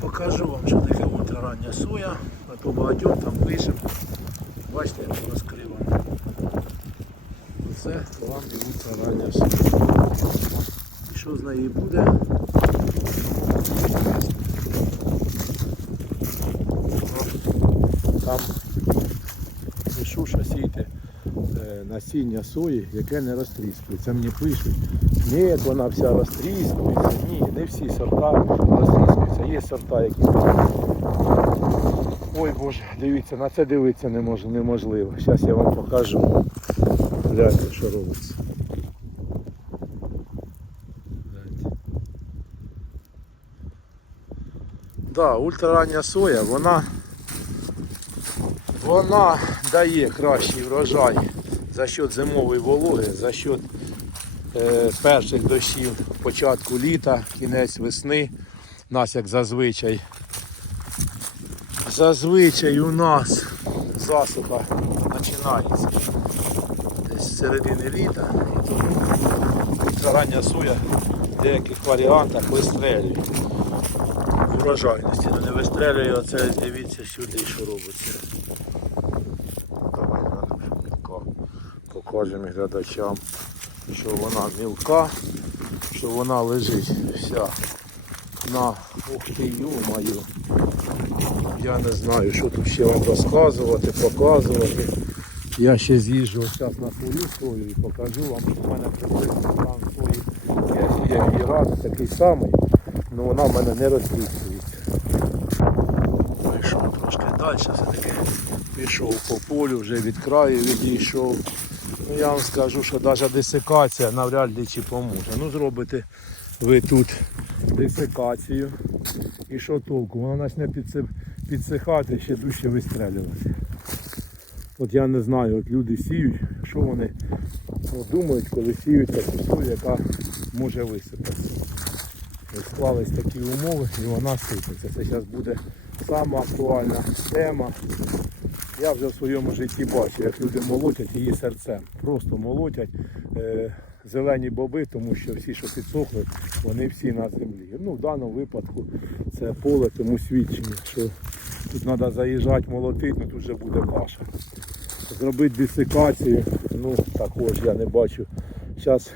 покажу вам, що таке ультрарання соя. А то багатьом там пишемо. Бачите, як розкривано. Оце вам і ультрарання соя. І що з неї буде? Там пишу, що сійте насіння сої, яке не розтріскується. Мені пишуть, ні, вона вся розтріскується. Ні, не всі сорта розтріскуються. Є сорта, які. Ой Боже, дивіться, на це дивитися не мож- неможливо. Зараз я вам покажу. Гляньте, що робиться. Да, ультрарання соя, вона вона дає кращий врожай за счет зимової вологи, за счет е, перших дощів початку літа, кінець весни. Нас як зазвичай. Зазвичай у нас засуха починається десь з середини літа. І тому рання соя в деяких варіантах вистрелює. Врожайності. Ну не вистрелює, оце дивіться сюди, що робиться. Давай. Покажемо глядачам, що вона мілка, що вона лежить вся на ух ти ю-маю. Я не знаю, що тут ще вам розказувати, показувати. Я ще з'їжджу зараз на свою сою і покажу вам, що в мене приблизно там сої. Я сіяв її раз, такий самий, але вона в мене не розліцюється. Прийшов трошки далі, все-таки пішов по полю, вже від краю відійшов. Ну, я вам скажу, що навіть десикація навряд ли чи поможе. Ну зробите ви тут десикацію. І що толку? Вона почне підсихати, ще дужче вистрелювати. От я не знаю, от люди сіють, що вони думають, коли сіють таку сою, яка може висипатися. Склались такі умови і вона сипеться. Це зараз буде сама актуальна тема. Я вже в своєму житті бачу, як люди молотять її серцем. Просто молотять е, зелені боби, тому що всі, що підсохли, вони всі на землі. Ну, в даному випадку це поле тому свідчення, що тут треба заїжджати, молотити, ну тут вже буде каша. Зробити десикацію, ну також я не бачу. Зараз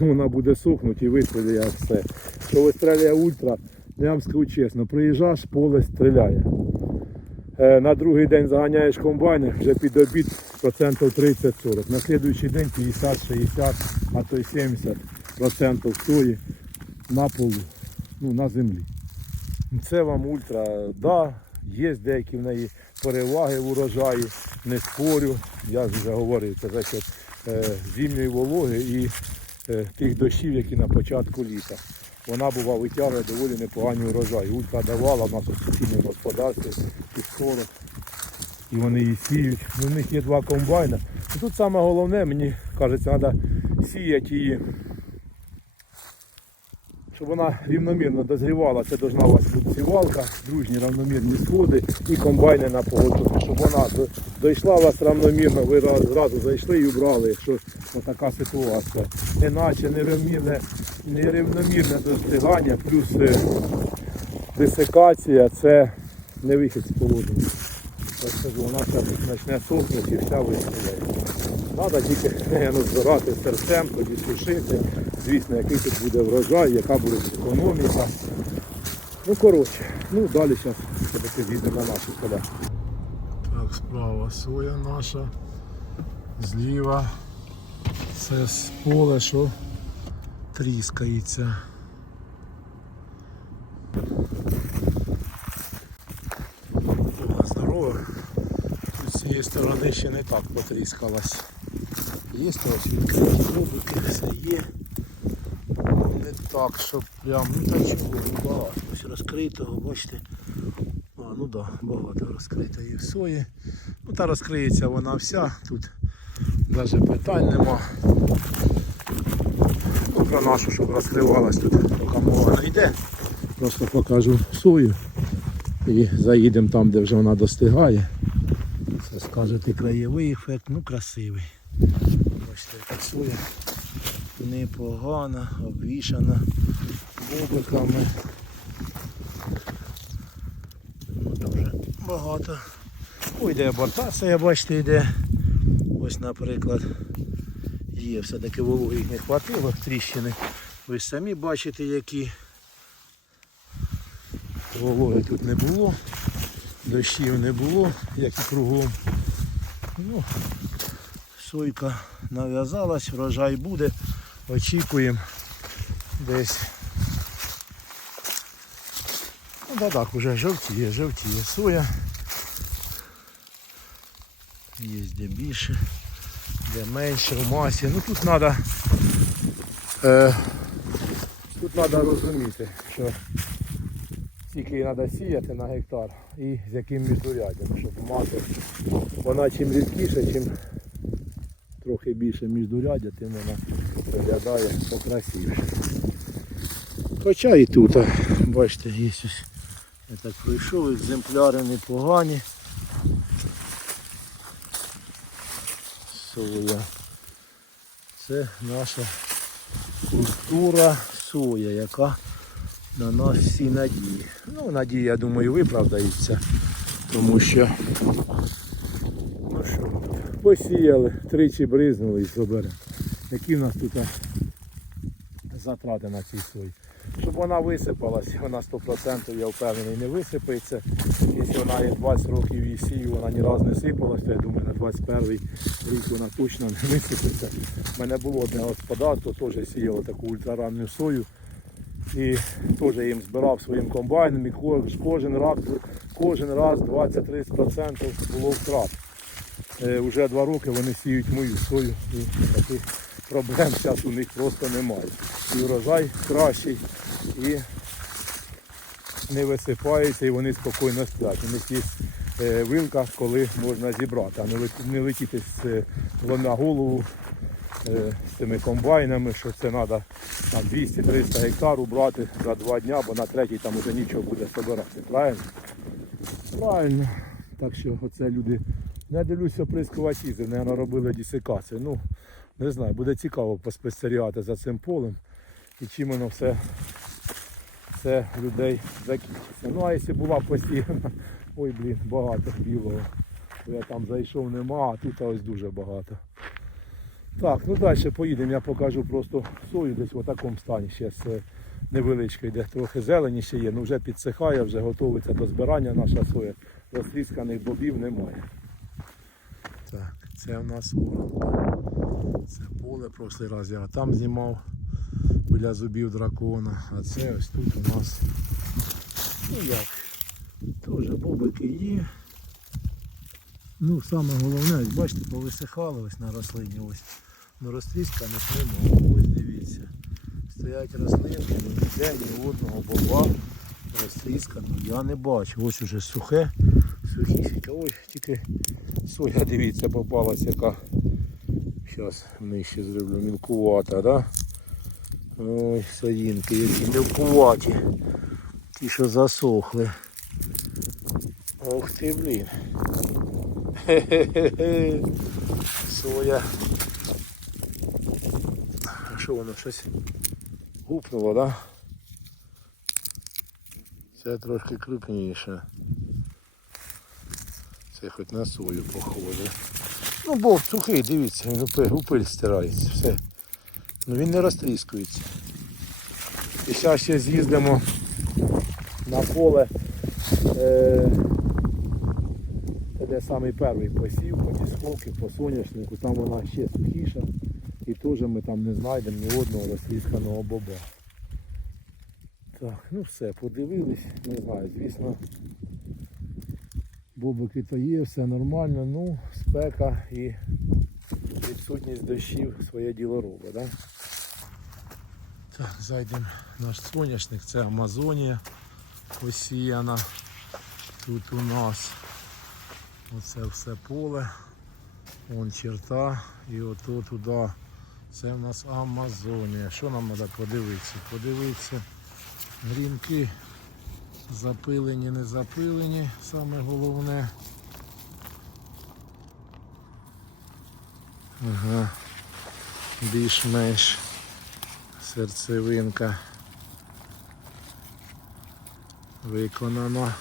вона буде сухнути і вистріляє все. Що вистріляє ультра, я вам скажу чесно, приїжджаєш, поле стріляє. Е, На другий день заганяєш комбайн, вже під обід процентів 30-40. На слідуючий день 50-60, а то й 70 процентів сої на полу, ну на землі. Це вам ультра, да, є деякі в неї переваги в урожаї, не спорю. Я вже говорив, це за счет зимньої вологи і е, тих дощів, які на початку літа. Вона бува витягує доволі непогані урожаї. Ультра давала в нас у сусідньому господарстві під 40. І вони її сіють. Ну, У них є два комбайна. І тут саме головне, мені кажеться, треба сіяти її щоб вона рівномірно дозрівала, це должна у вас бути сівалка, дружні рівномірні сходи і комбайни на поготові, щоб вона дійшла у вас рівномірно, ви раз- зразу зайшли і убрали, якщо така ситуація. Іначе нерівномірне, нерівномірне достигання плюс е, десикація це не вихід з положення. Я скажу, вона вся почне сохнути і вся вистріляє. Треба тільки ну, збирати серцем, тоді сушити. Звісно, який тут буде врожай, яка буде економіка. Ну коротше, ну далі зараз все-таки їдемо на наші поля. Так, справа соя наша. Зліва це з поле, що тріскається. О, здорово. Тут з цієї сторони ще не так потріскалась. Є відкриті все є. Не так, щоб прям, ну та чого, ну багато. Ось розкритого, бачите. А, ну да, багато розкритої сої. Ну та розкриється вона вся, тут навіть питань нема. Ну, про нашу, щоб розкривалась тут, поки мова не йде. Просто покажу сою. І заїдемо там, де вже вона достигає. Скажете краєвий ефект, ну красивий. Бачите, яка соя непогана, обвішана бобиками. багато. Ой, йде абортація, бачите, йде. Ось, наприклад, є все-таки вологи не хватило, тріщини. Ви самі бачите, які. Вологи тут не було, дощів не було, як і кругом. Ну, сойка нав'язалась, врожай буде. Очікуємо десь. Ну так, уже жовтіє, жовтіє соя. Є де більше, де менше в масі. Ну тут треба е, тут треба розуміти, що скільки треба сіяти на гектар і з яким міждуряддям, щоб мати. Вона чим рідкіша, чим трохи більше міждуряддя, тим вона виглядає покрасивіше. Хоча і тут, бачите, є ось. Я так пройшов, екземпляри непогані. Соя. Це наша культура соя, яка на нас всі надії. Ну, надії, я думаю, виправдається, тому що ну що, посіяли, тричі бризнули і заберемо. Які в нас тут затрати на цій сої? Щоб вона висипалась, вона 100% я впевнений не висипається. Якщо вона є 20 років і сію, вона ні разу не сипалась, то я думаю на 21 рік вона точно не висипеться. У мене було одне господарство, теж сіяло таку ультраранню сою. І теж їм збирав своїм комбайном і кожен раз, кожен раз 20-30% було втрат. Е, Уже два роки вони сіють мою сою і таких проблем зараз у них просто немає. І врожай кращий, і не висипається, і вони спокійно сплять. У них є е, вилка, коли можна зібрати, а не летіти з е, на голову з цими комбайнами, що це треба там 200-300 гектар убрати за два дня, бо на третій там уже нічого буде збирати. Правильно? Правильно. Так що оце люди. Я дивлюся прискувачі, мабуть, робили дісикацію. Ну, не знаю, буде цікаво поспостерігати за цим полем і чим воно все, все людей закінчиться. Ну а якщо була постійна, ой блін, багато білого. Я там зайшов, нема, а тут ось дуже багато. Так, ну далі поїдемо, я покажу просто сою десь в такому стані. Ще невеличка йде, трохи зелені ще є, ну вже підсихає, вже готується до збирання наша соя. Розтрісканих бобів немає. Так, це в нас воронка. Це поле прошлий раз я там знімав біля зубів дракона. А це ось тут у нас ну як, теж бобики є. Ну, саме головне, ось бачите, повисихали ось на рослині. Ось. Ну розтрісканих немає. Ось дивіться. Стоять рослинки, ну ніде ні одного боба розтрісканого я не бачу. Ось уже сухе, сухісіньке. Ой, тільки соя, дивіться, попалась яка. Зараз нижче зроблю мілкувата, да? Ой, соїнки, які мілкуваті. Ті, що засохли. Ох ти, блін. Хе-хе-хе. Соя. Що воно щось гупнуло, да? Це трошки крупніше. Це хоч на сою похоже. Ну бог сухий, дивіться, він у пиль стирається, все. Ну він не розтріскується. І зараз ще з'їздимо на поле. Е, де самий перший посів, по дісковки, по соняшнику, там вона ще сухіша. І теж ми там не знайдемо ні одного розтрісканого боба. Так, ну все, подивились, не знаю, звісно. Бобики то є, все нормально, ну, спека і відсутність дощів своє діло робить. Да? Так, зайдемо наш соняшник, це Амазонія посіяна. Тут у нас оце все поле, вон черта і ото туди. Це у нас Амазонія. Що нам треба подивитися? Подивитися грінки запилені, не запилені, саме головне. Ага, більш-менш серцевинка виконана.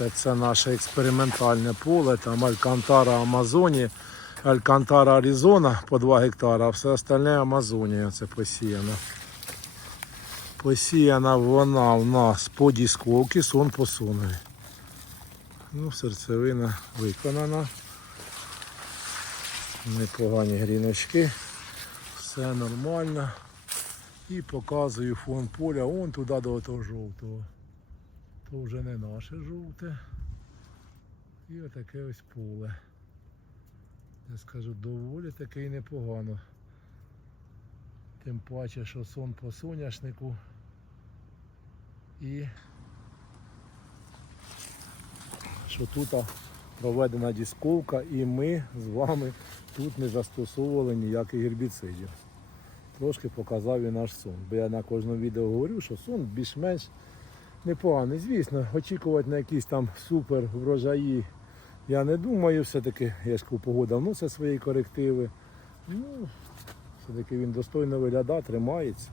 Це, це наше експериментальне поле, там Алькантара Амазоні, Алькантара Аризона по 2 гектара, а все остальне Амазонія це посіяно. Посіяна вона в нас по дісковці, сон по сонові. Ну, серцевина виконана. Непогані гріночки. Все нормально. І показую фон поля вон туди до того жовтого. То вже не наше жовте. І отаке ось поле. Я скажу, доволі таке і непогано. Тим паче, що сон по соняшнику. І що тут проведена дісковка і ми з вами тут не застосовували ніяких гербіцидів. Трошки показав і наш сон. Бо я на кожному відео говорю, що сон більш-менш непоганий. Звісно, очікувати на якісь там супер врожаї я не думаю. Все-таки я ж погода вносить свої корективи. Ну, все-таки він достойно виглядає, тримається.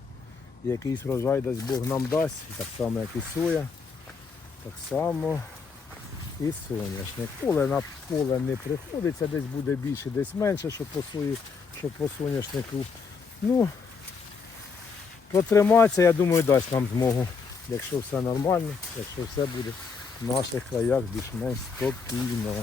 Якийсь врожай дасть Бог нам дасть, так само, як і соя, так само і соняшник. Поле на поле не приходиться, десь буде більше, десь менше, що по сої, що по соняшнику. Ну, потриматися, я думаю, дасть нам змогу. Якщо все нормально, якщо все буде в наших краях більш-менш спокійно.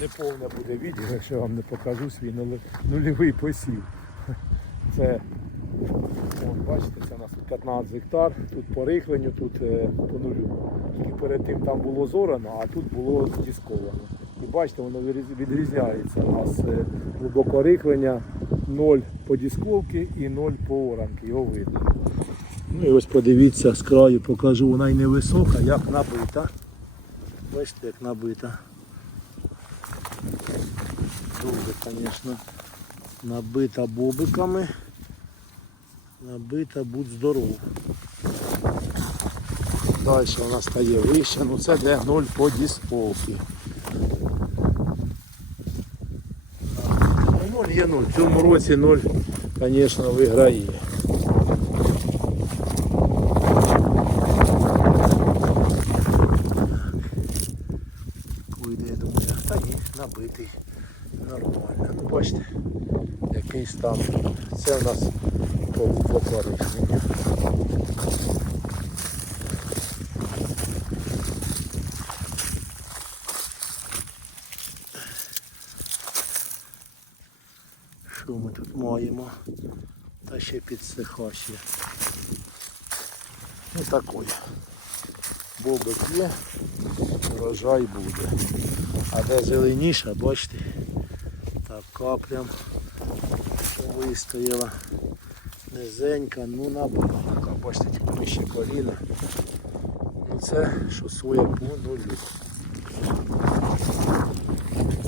Неповне буде відео, якщо вам не покажу свій нульовий посів. Це, от, бачите, це у нас тут 15 гектар, тут по рихленню, тут е, по нулю. Тільки перед тим там було зорано, а тут було дісковано. І бачите, воно відрізняється. У нас е, глибоко рихлення 0 по дісковці і 0 по оранки, його видно. Ну і ось подивіться, з краю покажу, вона й невисока, як набита. Бачите, як набита. Дуже, звісно, набита бобиками. Набита будь здоров. Далі вона стає вище, ну це де 0 по дісковці. Ну, 0 є 0. В цьому році 0, звісно, виграє. Вийде, я думаю, та ні, набитий. Нормально. Ну бачите, який стан. Це у нас по покоричнення. Що ми тут маємо? Та ще підсихає. Ну такой. Бобик є, врожай буде. А де зеленіша, бачите, така прям вистояла. Низенька, ну набула така, бачите, тільки нижче коліна. Ну це що соя по нулю.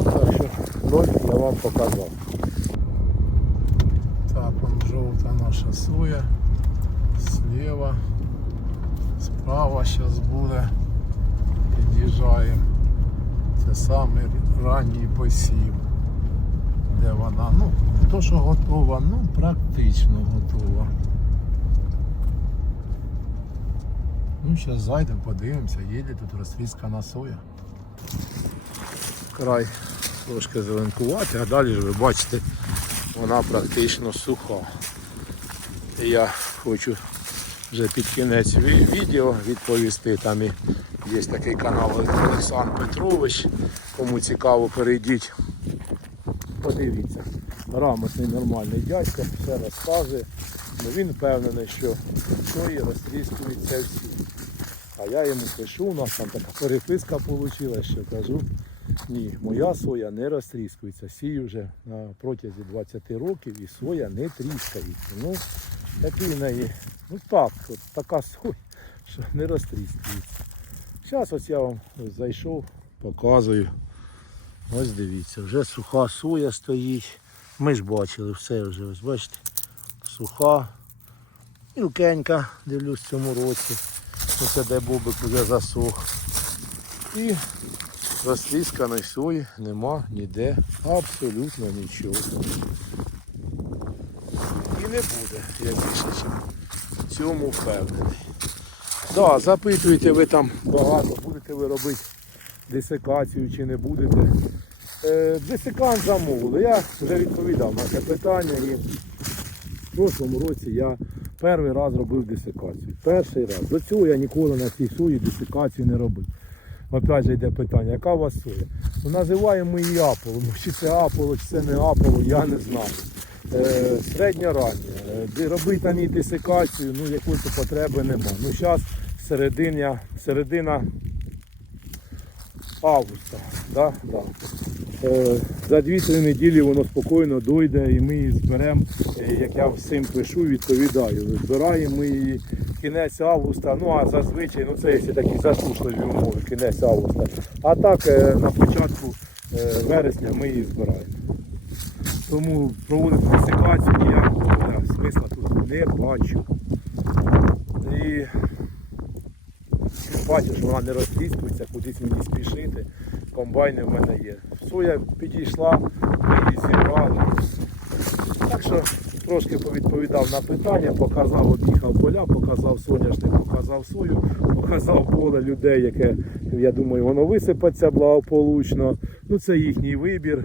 Так що ноль я вам показав. Так, он жовта наша соя. Слева. Справа зараз буде. Під'їжджаємо. Це самий ранній посів. Де вона? Ну, то, що готова, ну практично готова. Ну, зараз зайдемо, подивимося, їде тут розтріскана соя. Край трошки зеленкувати, а далі ж ви бачите, вона практично суха. Я хочу вже під кінець відео відповісти. Там є такий канал Олександр Петрович. Кому цікаво, перейдіть. Подивіться. Грамотний нормальний дядько, все розказує. Ну, він впевнений, що сої розтріскуються всі. А я йому пишу, у нас там така переписка вийшла, що кажу, ні, моя соя не розтріскується. Сію вже на протязі 20 років і соя не тріскається. Ну, такий в неї, ну так, от така соя, що не розтріскується. Зараз ось я вам зайшов, показую. Ось дивіться, вже суха соя стоїть. Ми ж бачили все вже, ось бачите. Суха, мілкенька, дивлюсь в цьому році. Оце де бобик вже засох. І розтрісканої сої нема ніде абсолютно нічого. І не буде, я більше в цьому впевнений. Да, запитуєте ви там багато, будете ви робити десикацію чи не будете. Е, десикант замовили. Я вже відповідав на це питання і в прошлому році я перший раз робив десикацію. Перший раз. До цього я ніколи на цій сої десикацію не робив. Опять же йде питання, яка у вас соя? Ну, називаємо її аполо. Ну, чи це аполо, чи це не аполо, я не знаю. Е, середньо рання. Е, робити на ній десикацію, ну якоїсь потреби нема. Ну зараз середина августа. Да? Да. Е, за 2-3 неділі воно спокійно дойде і ми її зберемо, е, як я всім пишу, відповідаю. Збираємо ми її кінець августа, ну а зазвичай, ну це якщо такі засушливі умови, кінець августа. А так е, на початку е, вересня ми її збираємо. Тому проводити десикацію ніякого смисла тут не бачу. І бачу, що вона не розтріскується, кудись мені спішити. Комбайни в мене є. Соя підійшла, її зібрали. Так що трошки повідповідав на питання, показав, об'їхав поля, показав соняшник, показав сою, показав поле людей, яке, я думаю, воно висипеться благополучно. Ну це їхній вибір.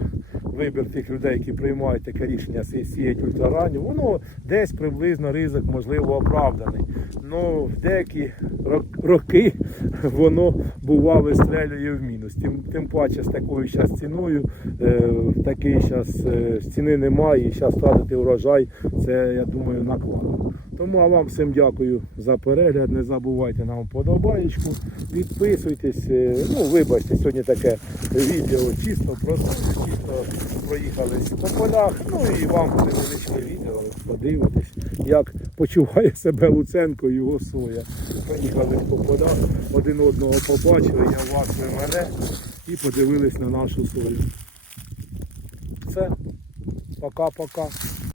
Вибір тих людей, які приймають таке рішення сі- сіять ультраранню, воно десь приблизно ризик можливо оправданий. Ну в деякі роки воно бува вистрелює в мінус. Тим, тим паче з такою зараз ціною, е, такий зараз е, ціни немає, і зараз втратити урожай, це я думаю накладно. Тому а вам всім дякую за перегляд. Не забувайте нам вподобаєчку, підписуйтесь. е, Ну, вибачте, сьогодні таке відео чисто, просто чисто проїхались по полях. Ну і вам невеличке відео, подивитесь, як почуває себе Луценко і його соя. Поїхали по полях, один одного побачили, я вас, ви мене, і подивились на нашу сою. Все, пока-пока.